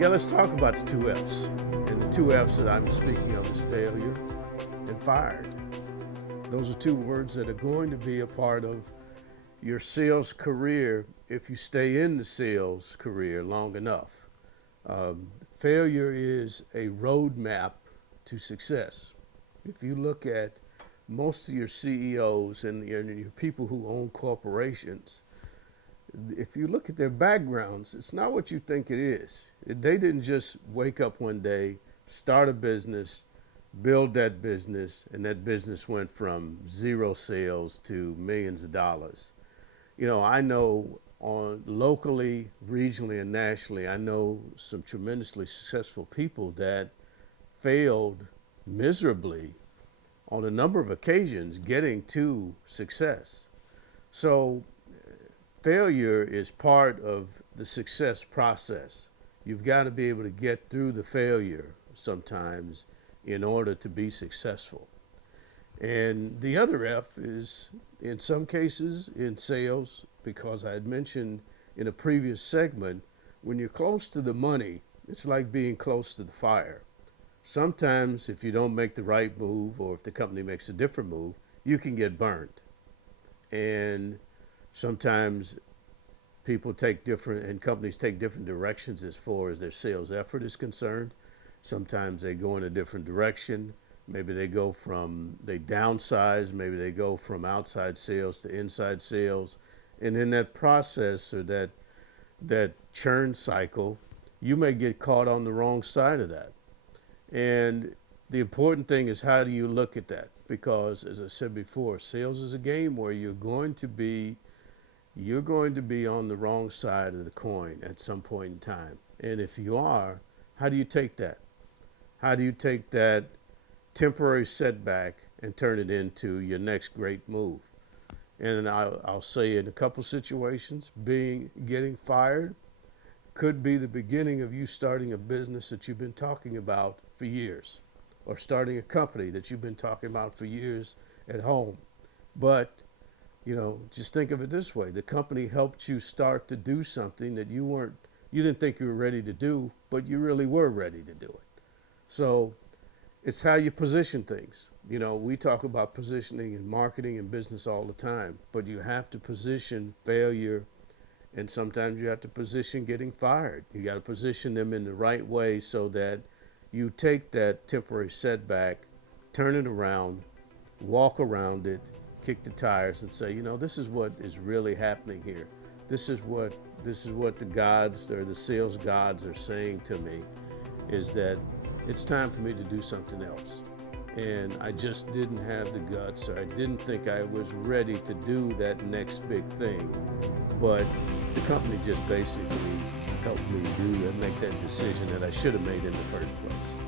Yeah, let's talk about the two F's. And the two F's that I'm speaking of is failure and fired. Those are two words that are going to be a part of your sales career if you stay in the sales career long enough. Failure is a roadmap to success. If you look at most of your CEOs and your people who own corporations, if you look at their backgrounds, it's not what you think it is. They didn't just wake up one day, start a business, build that business, and that business went from zero sales to millions of dollars. I know on locally, regionally, and nationally, I know some tremendously successful people that failed miserably on a number of occasions getting to success. So failure is part of the success process. You've got to be able to get through the failure sometimes in order to be successful. And the other F is, in some cases, in sales, because I had mentioned in a previous segment, when you're close to the money, it's like being close to the fire. Sometimes, if you don't make the right move, or if the company makes a different move, you can get burned. And sometimes people take different, and companies take different directions as far as their sales effort is concerned. Sometimes they go in a different direction. Maybe they downsize, maybe they go from outside sales to inside sales. And in that process, or that churn cycle, you may get caught on the wrong side of that. And the important thing is, how do you look at that? Because, as I said before, sales is a game where you're going to be on the wrong side of the coin at some point in time. And if you are, how do you take that? How do you take that temporary setback and turn it into your next great move? And I'll say, in a couple situations, getting fired could be the beginning of you starting a business that you've been talking about for years, or starting a company that you've been talking about for years at home. But just think of it this way: the company helped you start to do something that you didn't think you were ready to do, but you really were ready to do it. So it's how you position things. We talk about positioning in marketing and business all the time, but you have to position failure, and sometimes you have to position getting fired. You got to position them in the right way so that you take that temporary setback, turn it around, walk around it, kick the tires, and say, this is what is really happening here. This is what the gods, or the sales gods, are saying to me, is that it's time for me to do something else. And I just didn't have the guts, or I didn't think I was ready to do that next big thing. But the company just basically helped me do and make that decision that I should have made in the first place.